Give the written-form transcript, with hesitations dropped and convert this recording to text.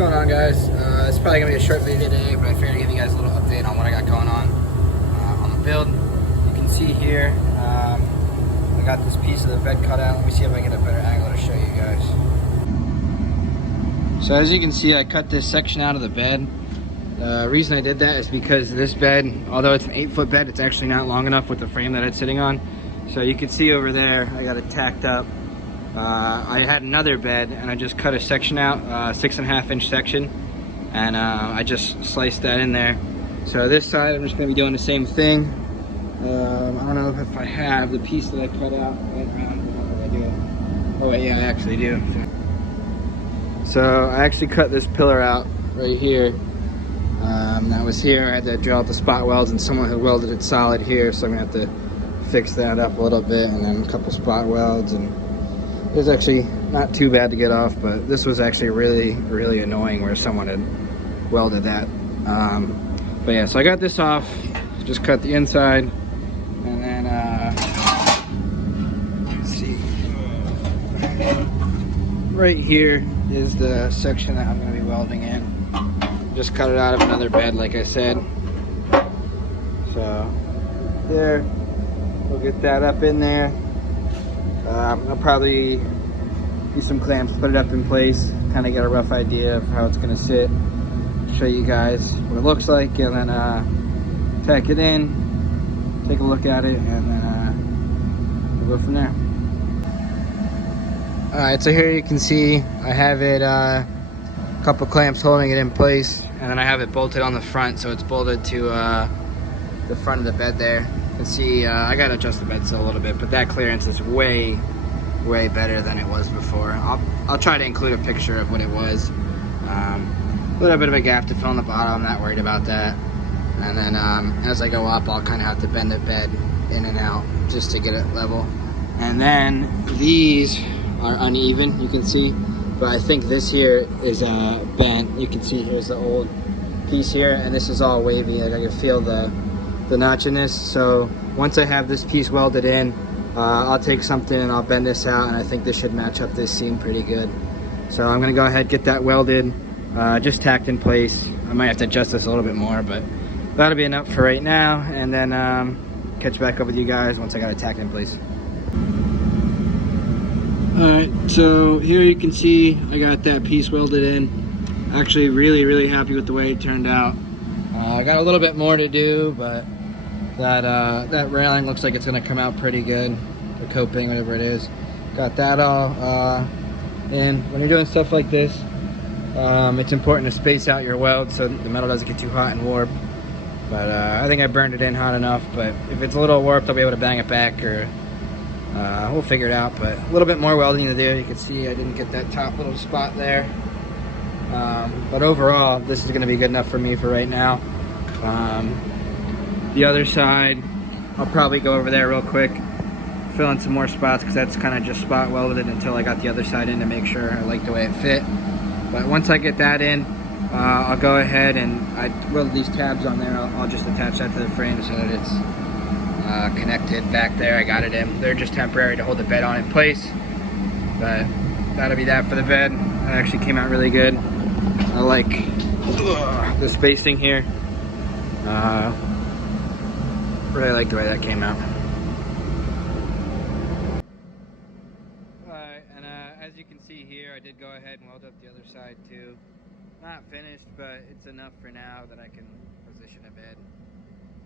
going on, guys? It's probably gonna be a short video today, but I figured to give you guys a little update on what I got going on the build. You can see here, I got this piece of the bed cut out. Let me see if I get a better angle to show you guys. So as you can see, I cut this section out of the bed. The reason I did that is because this bed, although it's an 8-foot bed, it's actually not long enough with the frame that it's sitting on. So you can see over there, I got it tacked up. I had another bed and I just cut a section out, 6.5-inch section, and I just sliced that in there. So this side I'm just going to be doing the same thing. I don't know if I have the piece that I cut out right around. I do. Oh wait, yeah, I actually do. So I actually cut this pillar out right here. That was here. I had to drill out the spot welds, and someone had welded it solid here, so I'm gonna have to fix that up a little bit, and then a couple spot welds. And it was actually not too bad to get off, but this was actually really annoying where someone had welded that. But yeah, so I got this off, just cut the inside, and then let's see, right here is the section that I'm going to be welding in. Just cut it out of another bed, like I said. So there, we'll get that up in there. I'll probably use some clamps, put it up in place, kind of get a rough idea of how it's going to sit, show you guys what it looks like, and then tack it in, take a look at it, and then we'll go from there. Alright, so here you can see I have it a couple clamps holding it in place, and then I have it bolted on the front, so it's bolted to the front of the bed there. You can see I gotta adjust the bed still a little bit, but that clearance is way better than it was before. I'll try to include a picture of what it was. A little bit of a gap to fill in the bottom, I'm not worried about that. And then as I go up, I'll kind of have to bend the bed in and out just to get it level. And then these are uneven, you can see, but I think this here is bent. You can see here's the old piece here, and this is all wavy. Like I can feel the notchiness. So once I have this piece welded in, I'll take something and I'll bend this out, and I think this should match up this seam pretty good. So I'm gonna go ahead, get that welded, just tacked in place. I might have to adjust this a little bit more, but that'll be enough for right now, and then catch back up with you guys once I got it tacked in place. Alright, so here you can see I got that piece welded in. Actually really happy with the way it turned out. I got a little bit more to do, but that railing looks like it's going to come out pretty good. The coping, whatever it is. Got that all in. When you're doing stuff like this, it's important to space out your weld so the metal doesn't get too hot and warped. But I think I burned it in hot enough, but if it's a little warped, I'll be able to bang it back, or we'll figure it out. But a little bit more welding to do. You can see I didn't get that top little spot there. But overall, this is going to be good enough for me for right now. The other side, I'll probably go over there real quick, fill in some more spots, because that's kind of just spot welded until I got the other side in to make sure I like the way it fit. But once I get that in, I'll go ahead and I welded these tabs on there. I'll just attach that to the frame so that it's connected back there. I got it in. They're just temporary to hold the bed on in place, but that'll be that for the bed. That actually came out really good. I like the spacing here. Really like the way that came out. Alright, and as you can see here, I did go ahead and weld up the other side too. Not finished, but it's enough for now that I can position a bed.